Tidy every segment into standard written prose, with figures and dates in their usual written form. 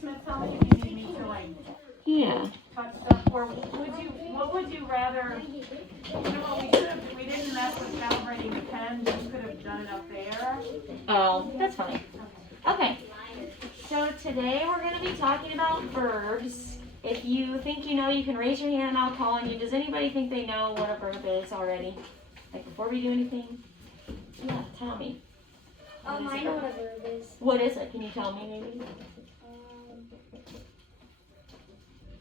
Smith tell me if you need me to like touch stuff, or what would you rather? You know what, we didn't mess with calibrating the pen. You could have done it up there. Oh, that's fine. Okay. So today we're going to be talking about verbs. If you think you know, you can raise your hand and I'll call on you. Does anybody think they know what a verb is already? Like before we do anything? Yeah, tell me. I know what a verb is. What is it? Can you tell me maybe?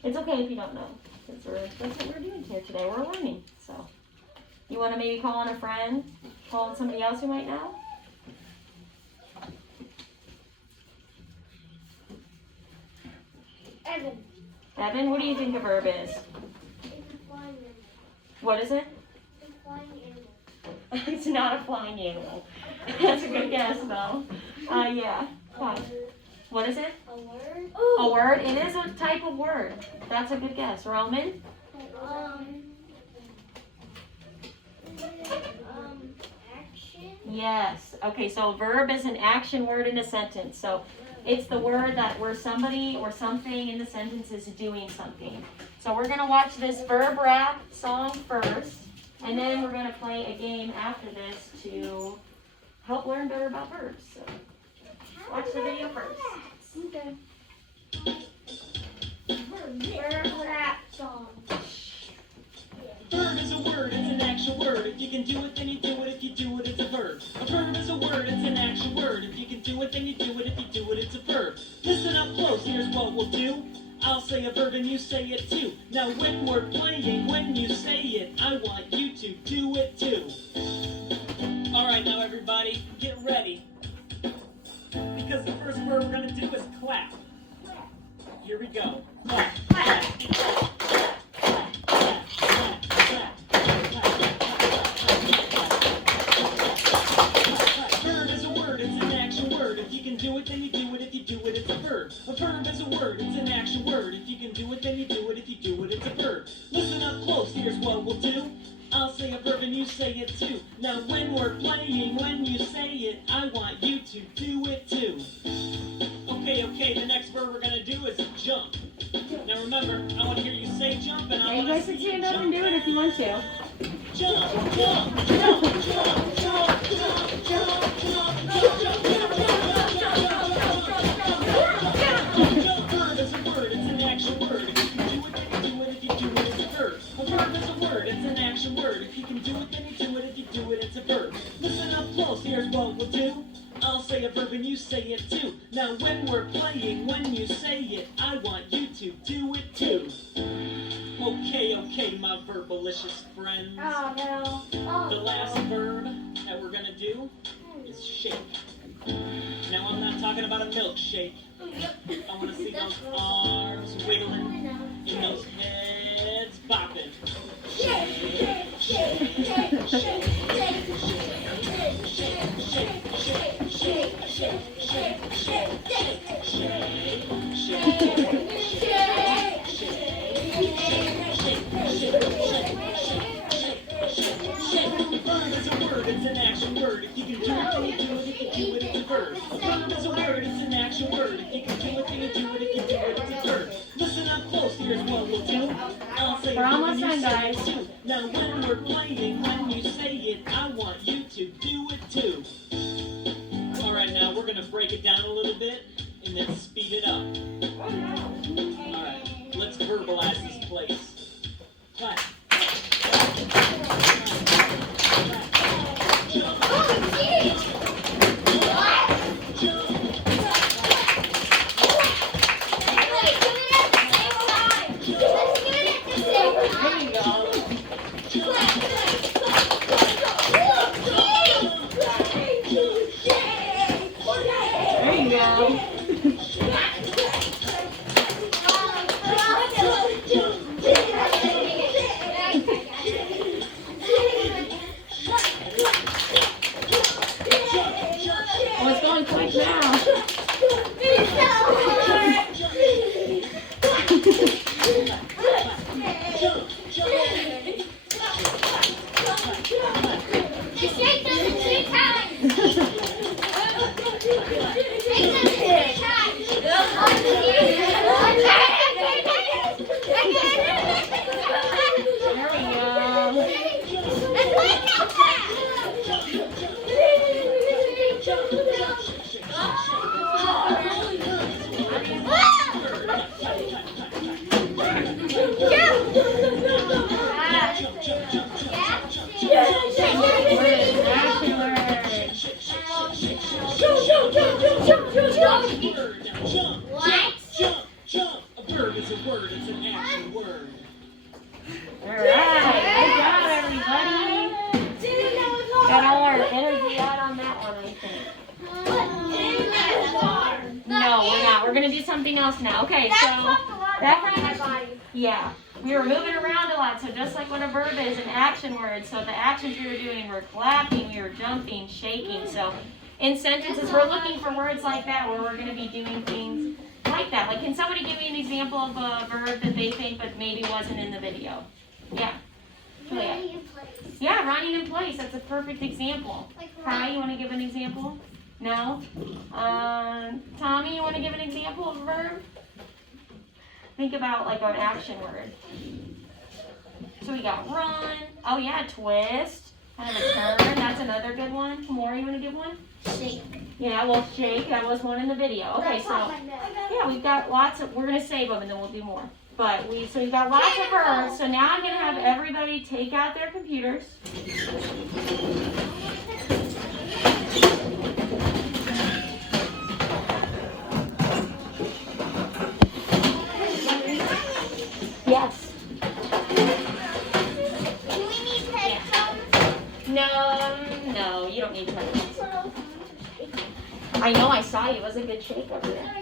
It's okay if you don't know. That's what we're doing here today. We're learning. So, you want to maybe call on a friend? Call on somebody else who might know? Evan. Evan, what do you think a verb is? It's a flying animal. What is it? It's a flying animal. It's not a flying animal. That's a good guess, though. Yeah. Fine. What is it? A word? A word? It is a type of word. That's a good guess. Roman? Action? Yes. Okay, so a verb is an action word in a sentence. So it's the word that where somebody or something in the sentence is doing something. So we're going to watch this verb rap song first, and then we're going to play a game after this to help learn better about verbs. So watch the video first. Okay. Verb rap song. Verb is a word, it's an actual word. If you can do it, then you do it. If you do it, it's a verb. A verb is a word, it's an actual word. If you can do it, then you do it. If you do it, it's a verb. Listen up close, here's what we'll do. I'll say a verb and you say it too. Now when we're playing, when you say it, I want you to do it too. Alright, now everybody, get ready. Because the first word we're going to do is clap. Here we go. Clap, clap, clap. Do it, then you do it. If you do it, it's a verb. A verb is a word, it's an action word. If you can do it, then you do it. If you do it, it's a verb. Listen up close, here's what we'll do. I'll say a verb and you say it too. Now when we're playing, when you say it, I want you to do it too. Okay, the next verb we're gonna do is jump. Now remember, I want to hear you say jump, and I want You guys to can see you stand up jump and do it if you want to. Jump, jump, jump, jump, jump, jump, jump, jump, jump, jump. Word. If you can do it, then you do it. If you do it, it's a verb. Listen up close, here's what we'll do. I'll say a verb and you say it too. Now when we're playing, when you say it, I want you to do it too. Okay, my verbalicious friends. Oh no. Oh, the last verb that we're gonna do is shake. Now I'm not talking about a milkshake. I want to see those arms wiggling and those heads bopping. Shake, shake, shake, shake, shake, shake, shake, shake, shake, Verb is a word, it's an action word. If you can do it, then you do it. If you do it, it's a verb. A verb is a word, it's an action word. If you can do it, then you do it. If you do it, it's a verb. Listen up close, here's what we'll do. I'll say We're almost done, guys. Now when we're playing, when you say it, I want you to do it too. Alright, now we're going to break it down a little bit and then speed it up. Alright, let's verbalize this place. Clap. something else now. Okay, That so popped a lot that on kind my of, body. yeah, we were moving around a lot. So just like what a verb is, an action word. So the actions we were doing were clapping, we were jumping, shaking. So in sentences, we're looking for words like that where we're going to be doing things like that. Like, can somebody give me an example of a verb that they think but maybe wasn't in the video? Yeah. Julia. Running in place. Yeah, running in place. That's a perfect example. Like Kai, you want to give an example? No? Tommy, you want to give an example of a verb? Think about like an action word. So we got run. Oh yeah, twist. Kind of a turn. That's another good one. Maury, you want to give one? shake. Yeah, well, shake. That was one in the video. Okay, so yeah, we've got lots of. We're gonna save them and then we'll do more. But we've got lots of verbs. So now I'm gonna have everybody take out their computers. Yes. Do we need headphones? No, you don't need to. I know I saw you. It was a good shake over there.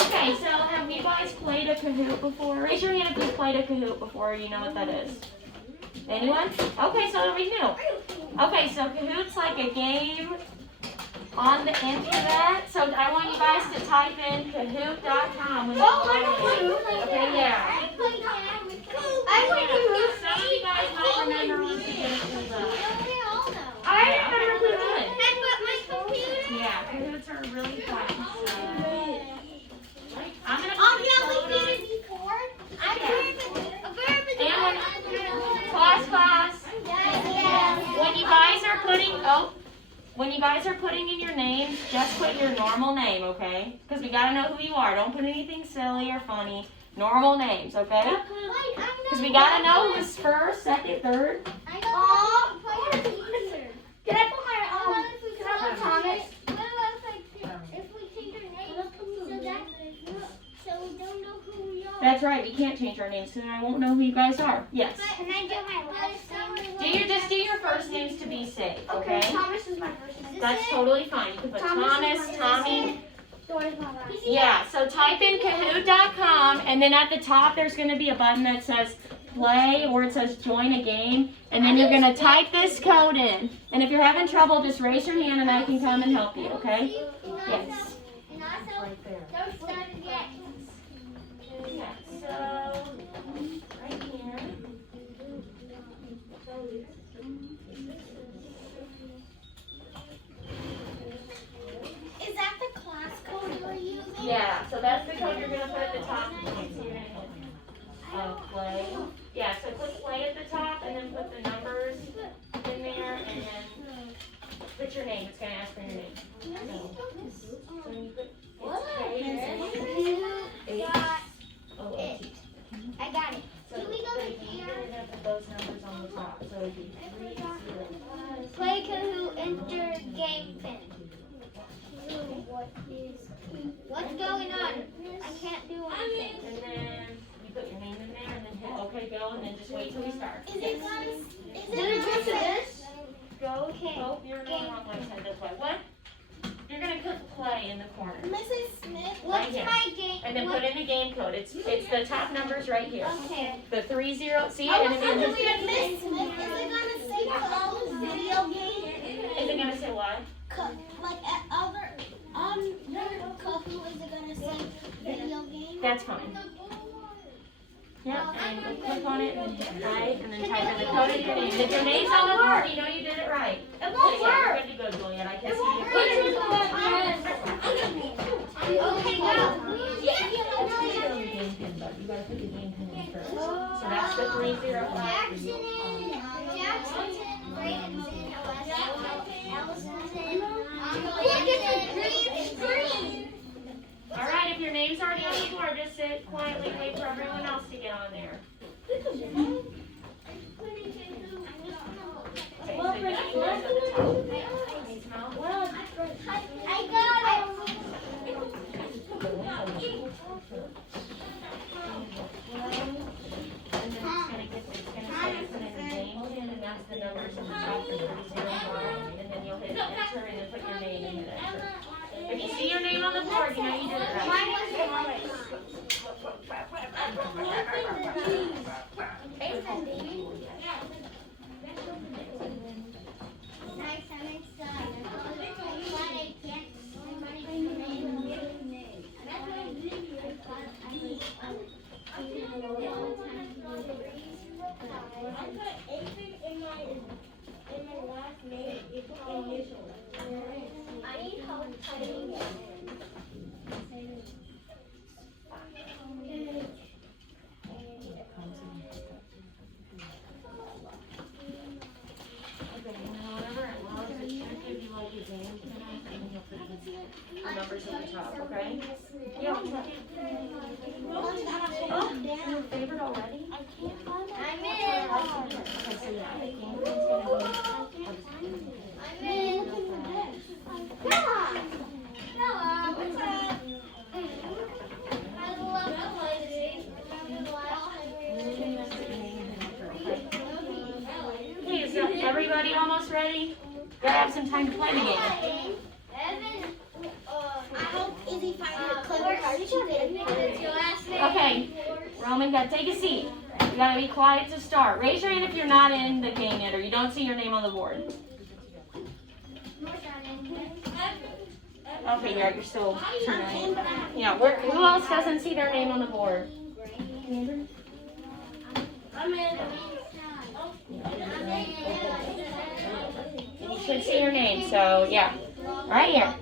Okay, so have you guys played a Kahoot before? Raise your hand if you've played a Kahoot before. You know what that is. Anyone? Okay, so nobody new. Okay, so Kahoot's like a game on the internet. So I want you guys to type in Kahoot.com when you play. Okay, yeah. I play Some of you guys might remember once you get it pulled up. I remember Kahoot. And with my computer. Yeah, Kahoots are really fun. So I'm gonna Oh, put yeah, the we code did on. it before. A verb is And class. When you guys are putting in your names, just put your normal name, okay? Because we gotta know who you are. Don't put anything silly or funny. Normal names, okay? Because we gotta know who's first, second, third. Can I put my Thomas? If we change our name, so we don't know who we are. That's right. We can't change our names, so then I won't know who you guys are. Yes. Can I do my last name? Just do your first names to be safe, okay? Thomas is my first name. That's totally fine. You can put Thomas, Tommy. Dora's my last name. Yeah, so type in Kahoot.com, and then at the top there's going to be a button that says play, or it says join a game, and then you're going to type this code in. And if you're having trouble, just raise your hand and I can come and help you, okay? Yes. And also, don't start it yet. Yeah, so right here. Is that the class code you're using? Yeah, so that's the code you're going to put at the top. Play. Yeah, so put play at the top and then put the numbers in there and then put your name. It's going to ask for your name. So when you put K-H-O-O-T. I got it. So Can we go to you're going to put those numbers on the top. So it'd be 3-0. Play Kahoot, enter game pin. What's going on? I can't do anything. And then you put your name in there and then hit OK, go, and then just wait till we start. Is it go to this? Go. Okay. Oh, you're on the wrong website. This way. What? You're going to put play in the corner. Mrs. Smith, Right what's here. my game? And then put in the game code. It's the top numbers right here. Okay. The 30. See it? Oh, And then Miss Smith, is it gonna say code video game? is it going to say what? Like at other Kahoot, is it gonna say video game? That's fine. Yep, and you click on it and hit right, and then type in the code of your name. If your name's on the board, you know you did it right. It won't Yeah, work. you're good to go, Juliet. I can It see won't you. Okay, go. You gotta put the game pin in first. So that's the 305. Jackson, Bradenton, Ellisonton. Look at the green screen. All right, if your name's already on the board, just sit quietly and wait for everyone else to get on there. Okay, so your name's at the top. Can you smell? I got it. And then it's gonna say put in the game pin, and that's the numbers in the top, the 305, and then you'll hit enter and then put your name in and enter. If you see your name on the board, you know you did it right. Mine was gotta have some time to play the game. I hope Izzy finds a clever card she can. Okay, Roman, gotta take a seat. You gotta be quiet to start. Raise your hand if you're not in the game yet or you don't see your name on the board. Okay, yeah, you're still turning. Yeah, who else doesn't see their name on the board? You should see your name, so yeah. Right here.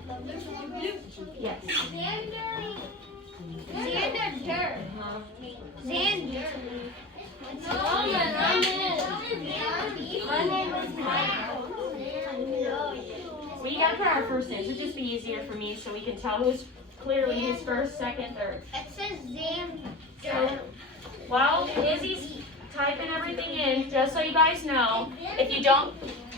Yes. Xander. We gotta put our first names. It'll just be easier for me so we can tell who's clearly his first, second, third. It says Xander. So, while Izzy's typing everything in, just so you guys know, if you don't,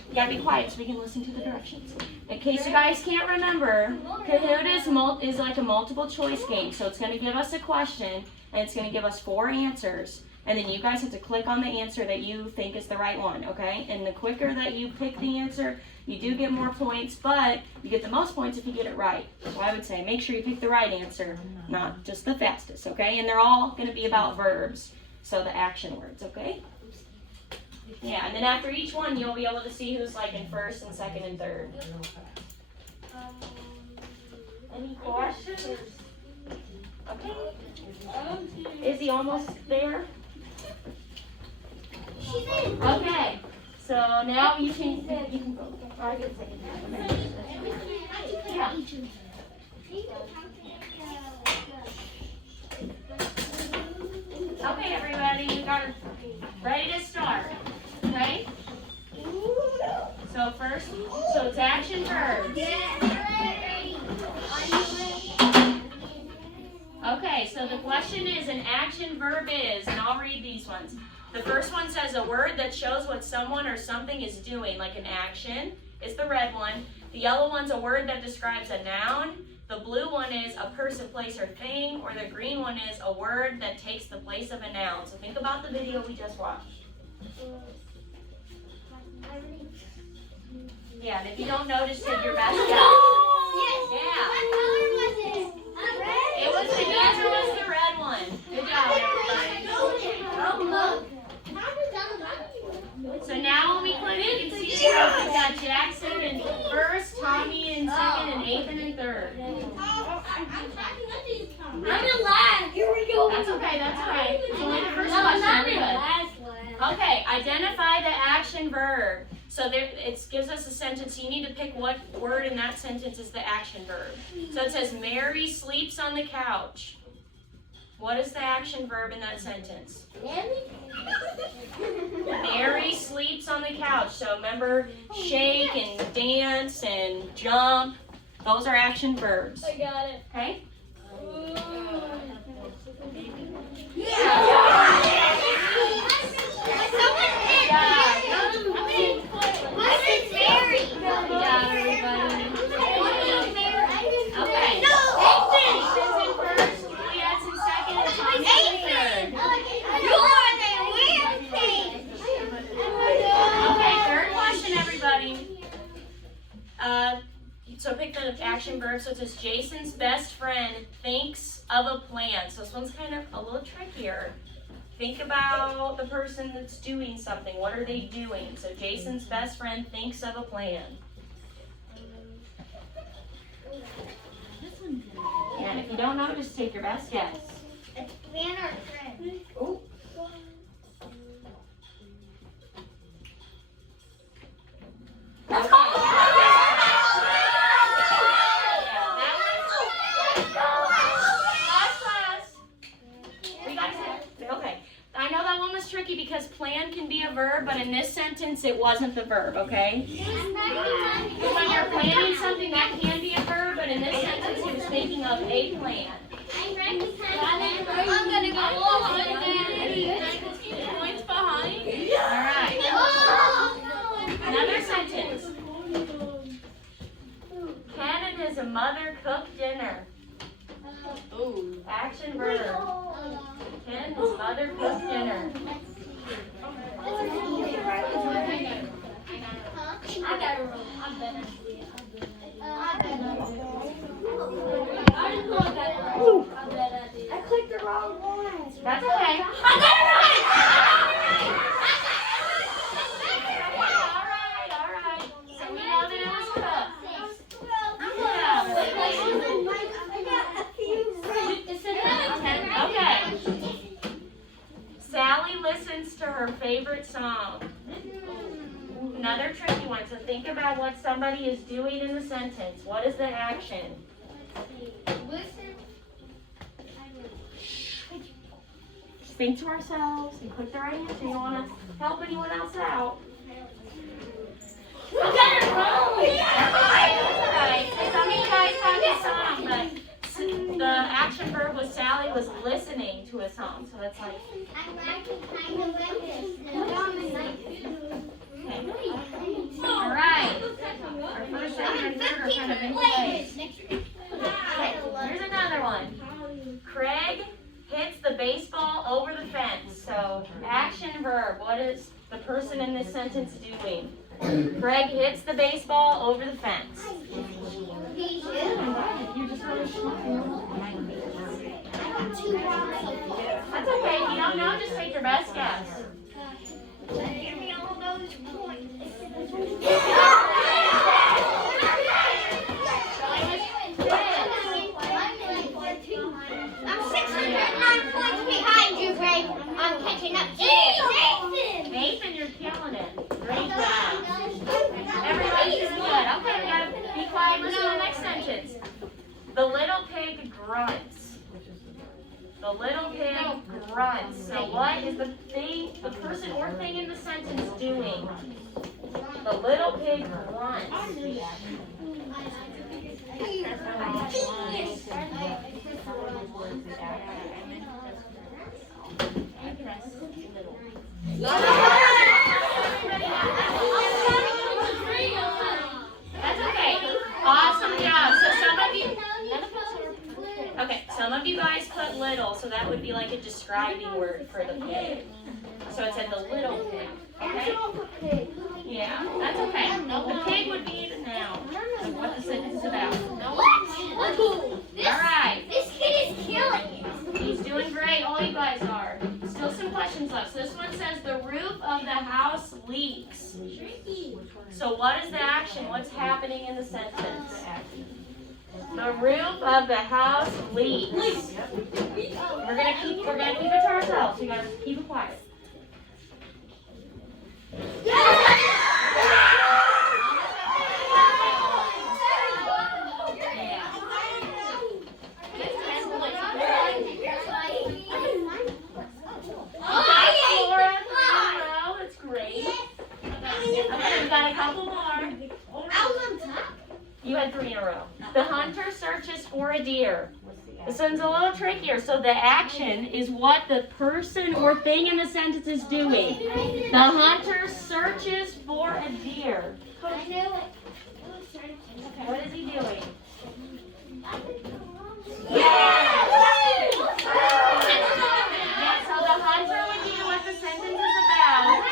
you gotta be quiet so we can listen to the directions. In case you guys can't remember, Kahoot is like a multiple choice game. So it's gonna give us a question and it's gonna give us 4 answers. And then you guys have to click on the answer that you think is the right one, okay? And the quicker that you pick the answer, you do get more points, but you get the most points if you get it right. So I would say make sure you pick the right answer, not just the fastest, okay? And they're all gonna be about verbs, so the action words, okay? Yeah, and then after each one, you'll be able to see who's like in first and second and third. Any questions? Okay. Is he almost there? Okay. So now you can go. Oh, I can take it. Yeah. Okay, everybody, you got ready to start. Okay? So first, so it's action verbs. Okay, so the question is an action verb is, and I'll read these ones. The first one says a word that shows what someone or something is doing, like an action, is the red one. The yellow one's a word that describes a noun. The blue one is a person, place, or thing, or the green one is a word that takes the place of a noun. So think about the video we just watched. Yeah, and if you don't know, just take your best guess. Yeah. It was the answer was the red one. Good job, everybody. So now when we click, you can see we've got Jackson in first, Tommy in second, and Nathan in third. I'm in last. Here we go. That's okay, that's all right. It's only the first question, everybody. Okay, identify the action verb. So there, it gives us a sentence. You need to pick what word in that sentence is the action verb. So it says, Mary sleeps on the couch. What is the action verb in that sentence? Mary sleeps on the couch. So remember, shake and dance and jump. Those are action verbs. I got it. Okay? So pick the action verb. So it says Jason's best friend thinks of a plan. So this one's kind of a little trickier. Think about the person that's doing something. What are they doing? So Jason's best friend thinks of a plan. And if you don't know, just take your best guess. It's plan or friend. Ooh. Because plan can be a verb, but in this sentence it wasn't the verb, okay? Because when you're planning something, that can be a verb, but in this sentence he was thinking of a plan. I'm gonna go points behind. Alright. Another sentence. Ken and his mother cooked dinner. Ooh. Action verb. Ken and his mother cooked dinner. I got it wrong. I'm That's okay. All right. So we know that it was cooked. Okay. Sally listens to her favorite song. Another tricky one. So think about what somebody is doing in the sentence. What is the action? Just think to ourselves and click the right answer. You don't want to help anyone else out. Right. Some of you guys have a song, but the action verb was Sally was listening to a song. So that's like. All right. Our first, second, and third are kind of in place. Okay, here's another one. Craig hits the baseball over the fence. So, action verb. What is the person in this sentence doing? Craig hits the baseball over the fence. That's okay. If you don't know, just take your best guess. Give me all those points. I'm 609 points behind you, Greg. I'm catching up. Nathan, you're killing it. Great job. Everybody's doing good. Okay, we gotta be quiet. Listen to the next sentence. The little pig grunts. The little pig grunts. So what is the thing, the person or thing in the sentence doing? The little pig grunts. That's okay. Awesome job. So some of you guys put little, so that would be like a describing word for the pig. So it said the little pig. Okay? Yeah, that's okay. The pig would be the noun of what the sentence is about. All right. This kid is killing you. He's doing great. All you guys are. Still some questions left. So this one says the roof of the house leaks. So what is the action? What's happening in the sentence? The roof of the house leaks. We're gonna keep it to ourselves. We gotta keep it quiet. That's great. Okay, we got a couple more. You had 3 in a row. The hunter searches for a deer. This one's a little trickier. So the action is what the person or thing in the sentence is doing. The hunter searches for a deer. What is he doing? Yeah, so the hunter would do what the sentence is about.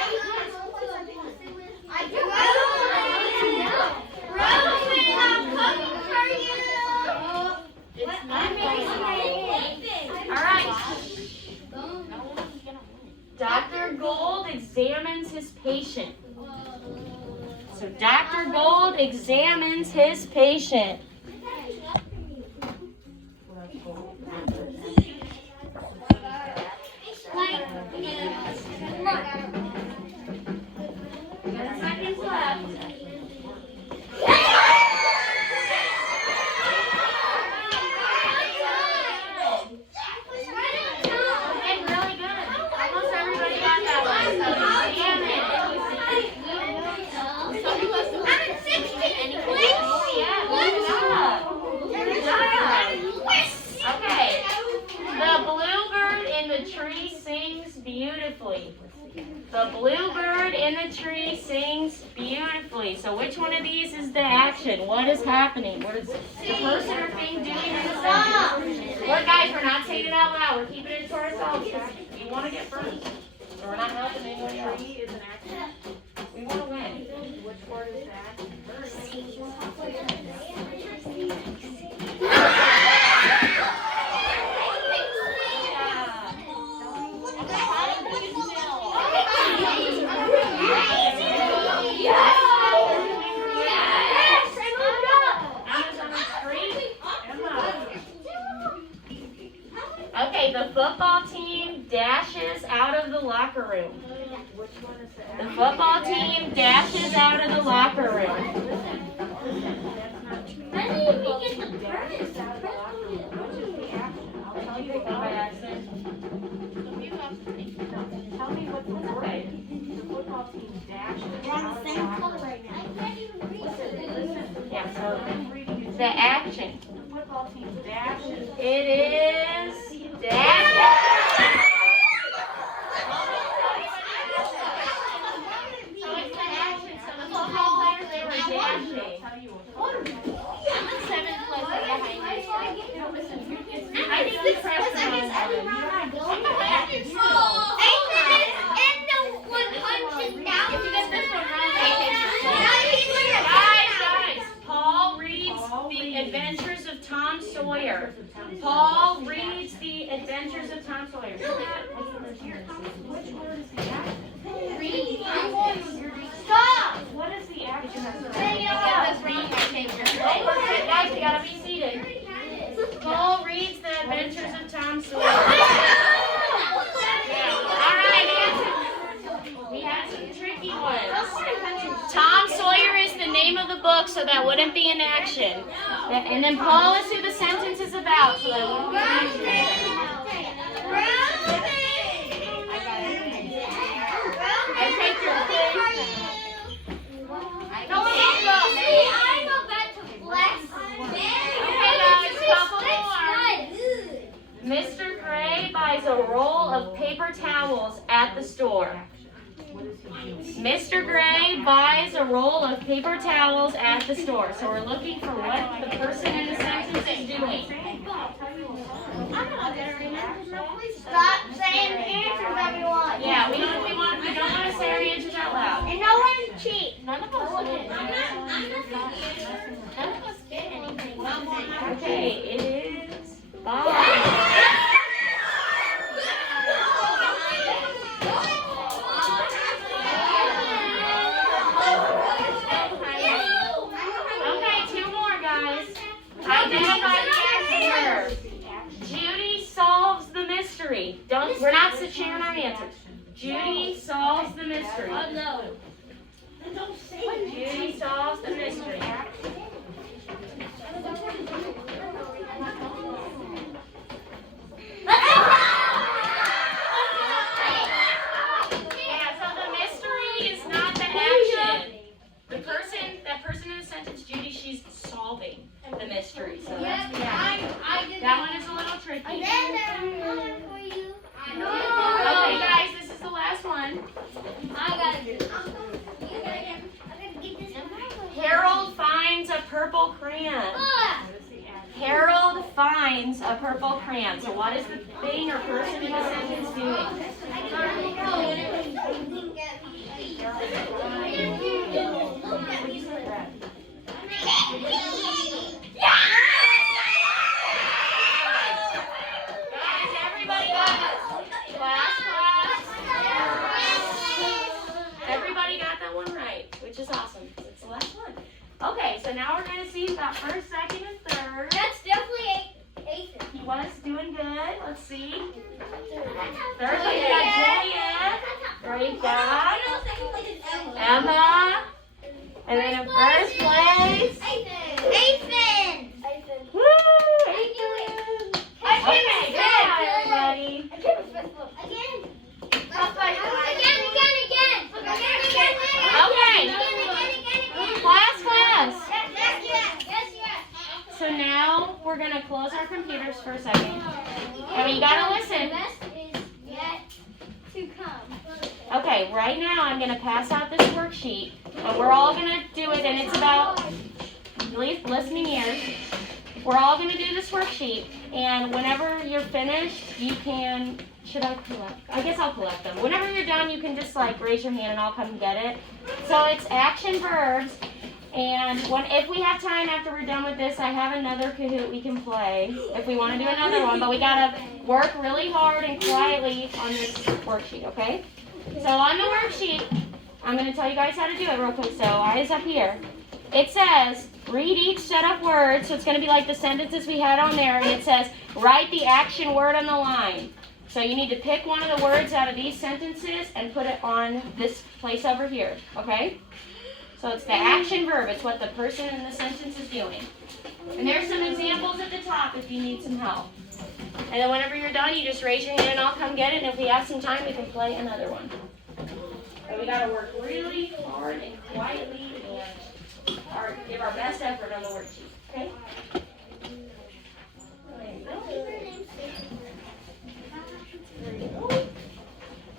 Dr. Gold examines his patient. So Dr. Gold examines his patient. Seconds left. The bluebird in the tree sings beautifully. So which one of these is the action? What is happening? What is the person or thing doing in the sentence? Look, guys, we're not saying it out loud. We're keeping it to ourselves. You want to get first. So we're not helping anyone else. Tree is an action. We want to win. Which word is that? Okay, the football team dashes out of the locker room. Which one is the The action? football team dashes out of the locker room. That's not true. When did we get the Dashes first? out of the locker room. Which is the action? I'll tell you By about it. accident. Tell me what the word is. The football team dashes out of the locker room. right now. I can't even read it. Yeah, so I'm reading it. the action. The football team dashes. It is dashes. So it's the action. So the football players, they were dashing. I'll tell you what. I'm in seventh place behind I think we pressed the wrong button. Guys, Paul reads The Adventures of Tom Sawyer. Paul reads The Adventures of Tom Sawyer. Which word is the action? Stop! What is the action that's Okay, guys, we gotta be seated. Paul reads The Adventures of Tom Sawyer. Alright, we had some tricky ones. Tom Sawyer is the name of the book, so that wouldn't be an action. And then Paul is who the sentence is about, so that wouldn't be an action. I take your quiz. Mr. Gray buys a roll of paper towels at the store. What is he doing? Mr. Gray buys a roll of paper towels at the store. So we're looking for what the person in the sentence is doing. Stop saying answers, everyone. Yeah, we don't want to say our answers out loud. And no one cheat. None of us did. None of us did anything. Okay, it is 5. Okay, 2 more, guys. Identify the action verb. Judy solves the mystery. We're not sharing our answers. Judy solves the mystery. Judy solves the mystery. Yeah, so the mystery is not the action. That person in the sentence, Judy, she's solving the mystery. So that's the action. That one is a little tricky. Okay, guys, this is the last one. Harold finds a purple crayon. Harold finds a purple crayon. So what is the thing or person in the sentence doing? Guys, everybody got it. Class. Everybody got that one right, which is awesome. It's the last one. Okay, so now we're going to see about first, second, and third. That's definitely eighth. He was doing good. Let's see. Third place, we got Juliet. Great job. Emma. And then in first place. Ethan. Woo! Ethan. Okay, good job, everybody. Class. So now we're going to close our computers for a second. And you got to listen. Okay, right now I'm going to pass out this worksheet. And we're all going to do it, and it's about listening ears. We're all going to do this worksheet, and whenever you're finished, you can, should I collect? I guess I'll collect them. Whenever you're done, you can just like raise your hand and I'll come and get it. So it's action verbs, and if we have time after we're done with this, I have another Kahoot we can play if we want to do another one, but we got to work really hard and quietly on this worksheet, okay? So on the worksheet, I'm going to tell you guys how to do it real quick, so eyes up here. It says, read each set of words, so it's going to be like the sentences we had on there, and it says, write the action word on the line. So you need to pick one of the words out of these sentences and put it on this place over here, okay? So it's the action verb. It's what the person in the sentence is doing. And there's some examples at the top if you need some help. And then whenever you're done, you just raise your hand and I'll come get it. And if we have some time, we can play another one. But we got to work really hard and quietly and give our best effort on the worksheet, okay?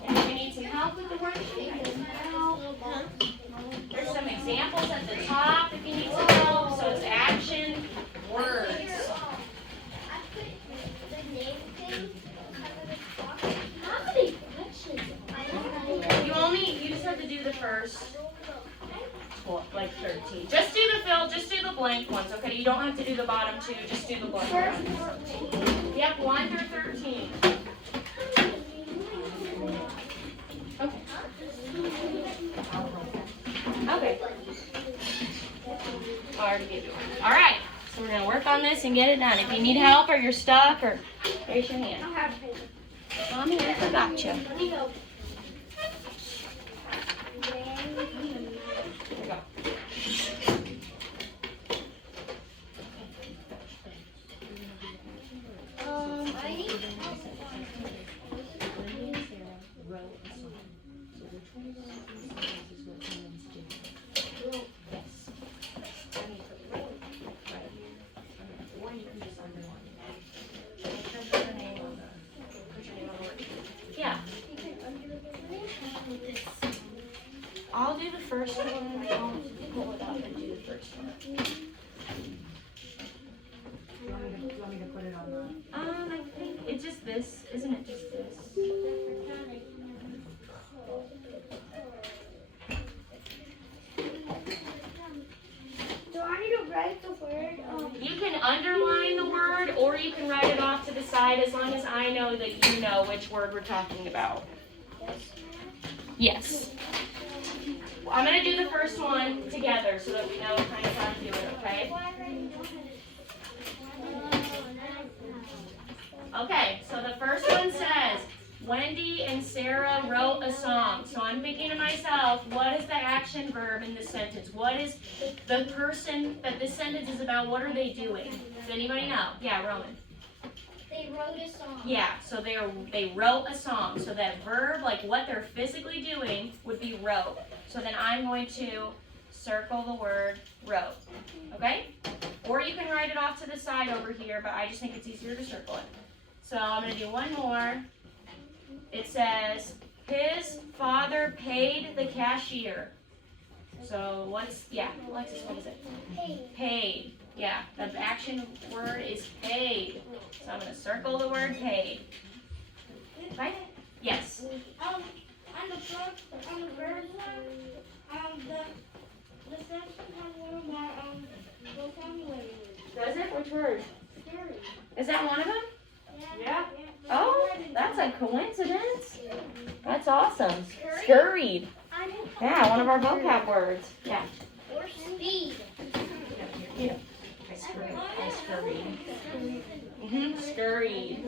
And if you need some help with the worksheet, I can help. There's some examples at the top if you need some help. So it's action words. You just have to do the first, like 13. Just do the blank ones, okay? You don't have to do the bottom two, just do the blank ones. Yep, 1 through 13. Okay. Okay. Already get it. All right. So we're gonna work on this and get it done. If you need help or you're stuck, or raise your hand. Mommy, I forgot you. Let me go. Here we go. I need Yeah. I'll do the first one. I'll pull it up and do the first one. You want me to put it on the? I think it's just this, isn't it? Just this. Do I need to write the word? You can underline the word, or you can write it off to the side, as long as I know that you know which word we're talking about. Yes. Well, I'm going to do the first one together so that we know kind of how to do it, okay? Okay, so the first one says, Wendy and Sarah wrote a song. So I'm thinking to myself, what is the action verb in this sentence? What is the person that this sentence is about? What are they doing? Does anybody know? Yeah, Roman. They wrote a song. Yeah, so they wrote a song. So that verb, like what they're physically doing, would be wrote. So then I'm going to circle the word wrote. Okay? Or you can write it off to the side over here, but I just think it's easier to circle it. So I'm going to do one more. It says, his father paid the cashier. So Alexis, what is it? Paid. Paid. Yeah, the action word is paid. So I'm going to circle the word paid. Right? Yes. On the first one, the section has one of my vocabulary words. Does it? Which word? Scary. Is that one of them? Yeah. Oh, that's a coincidence. That's awesome. Scurried. Yeah, one of our vocab words. Yeah. Or speed. Yeah. I scurried. Scurried.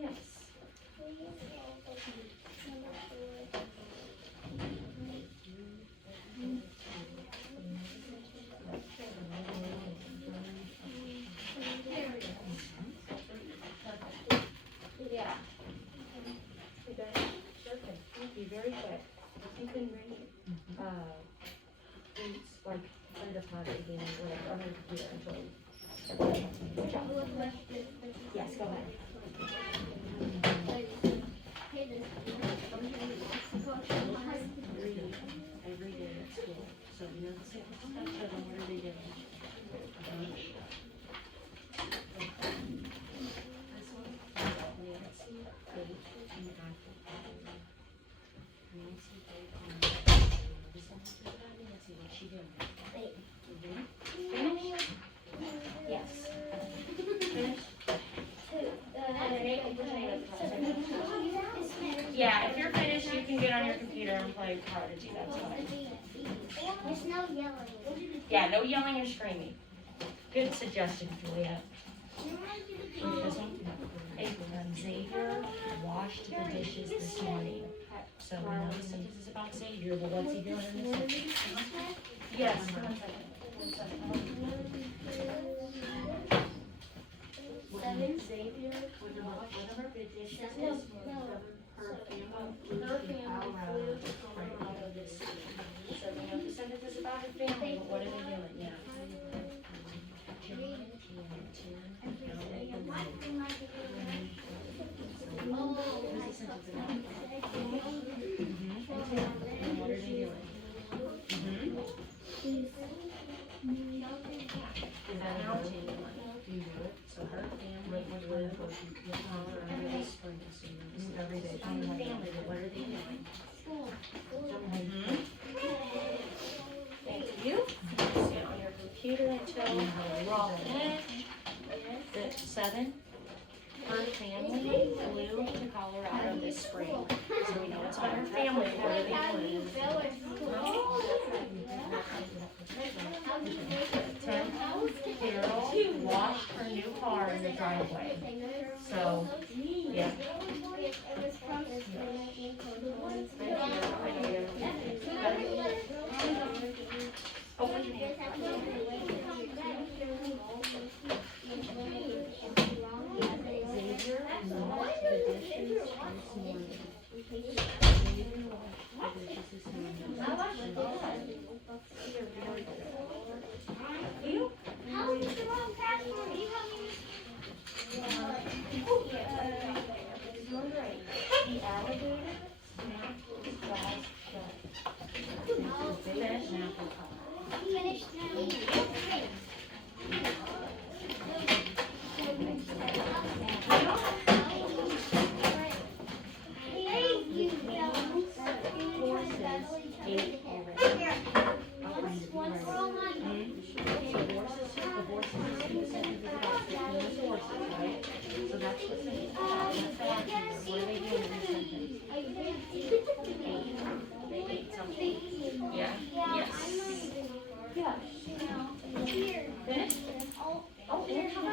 Yes. Yeah. Thank you, very quick. You can bring it's like kind of hard again, whatever, on your computer until. Good job. Yes, go ahead. Every day at school, so you know the same stuff, so then what are they doing? Wait. your prodigy, that's fine. There's no yelling. Yeah, no yelling or screaming. Good suggestion, Julia. This one? Hey, Xavier washed the dishes this morning. So we know the sentence is about Xavier, but what's he doing in this sentence? Yes. 1 second. 1 second. Xavier would wash her the dishes this morning. Her family flew out of this. So we know the sentence is about her family, but what are they doing? Yeah. What are they doing? Is that mountain? So her family would live under the spring. Every day. Family, but what are they doing? Thank you. Sit on your computer until we're all finished. 7. Her family flew to Colorado this spring. So we know it's about her family. What are they doing? 10. Carol washed her new car in the driveway. So, yeah. How is the wrong password? You help me? The alligator snapped his glass shut. Finished now. Thank you, Horses ate already. The horses is the sentence is about 15 horses, right? So that's what sentence is about. What's the action? What are they doing in this sentence? They ate something. Yeah. Yes. Yeah. Finish? Oh, here, come on.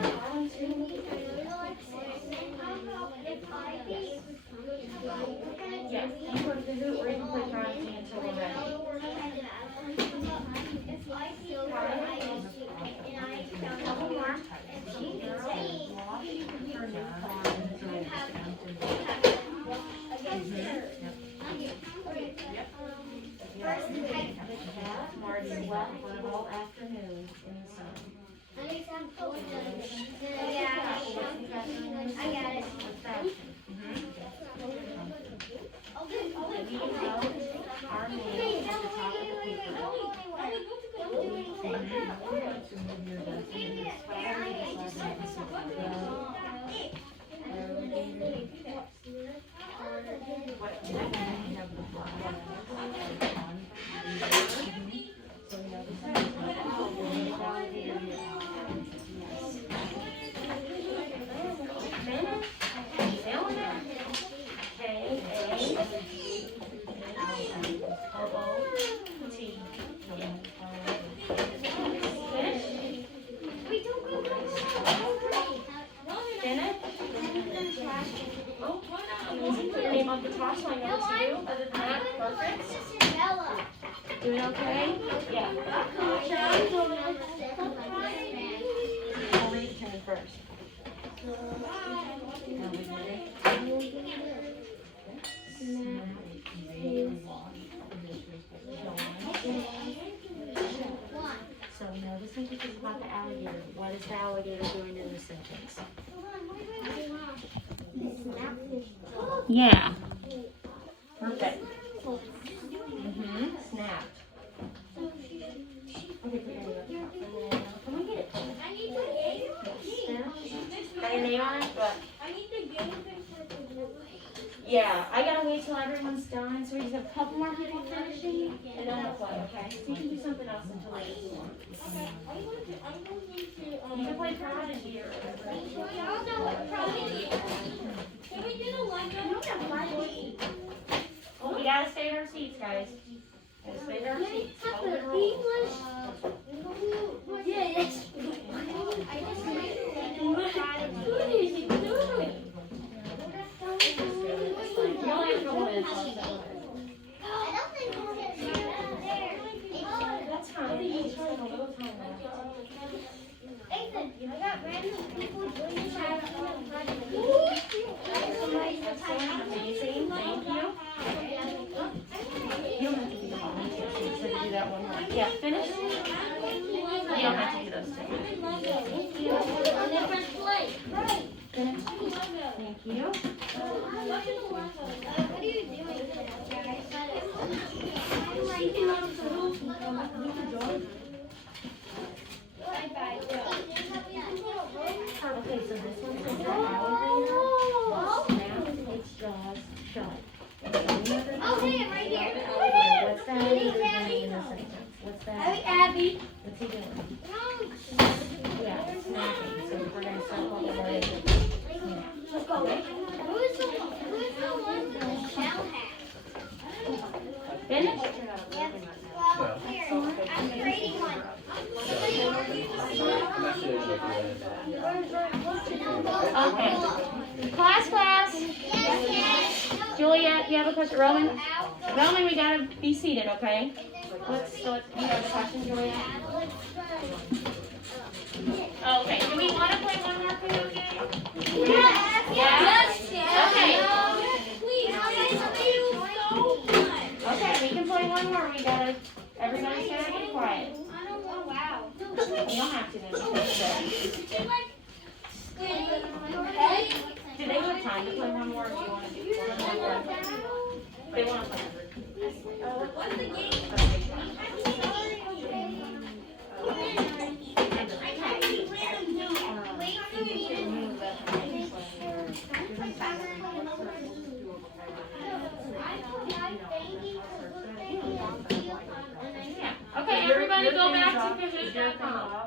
Yes, you put the hoop or you can put prodigy until we're ready. Couple more. Her new car in the Marty left for all afternoon in the sun. I got it. What's that? Our name at the top of the paper. Of the top, so I know what to do. Other than that, perfect. Doing okay? Yeah. I'll read it to me first. So we know the sentence is about the alligator. What is the alligator doing in the sentence? Yeah. Perfect. Snapped. Okay, put your name up. Come on, get it. Got your name on it? What? Yeah, I gotta wait till everyone's done, so we just have a couple more people finishing, and then we'll play, okay? So you can do something else until later. You can play Prodigy or whatever. Y'all know what Prodigy is. Can we do the Lego? Oh, we gotta stay in our seats, guys. Okay. Class. Juliet, you have a question? Roman, we gotta be seated, okay? You have a question, Juliet? Okay, do we want to play one more video game? Yes. Okay. Okay, we can play one more. Everybody's gotta be quiet. You don't have to then. Do they have time to play one more, or do you want to do one more? They want to play. Okay, everybody go back to position.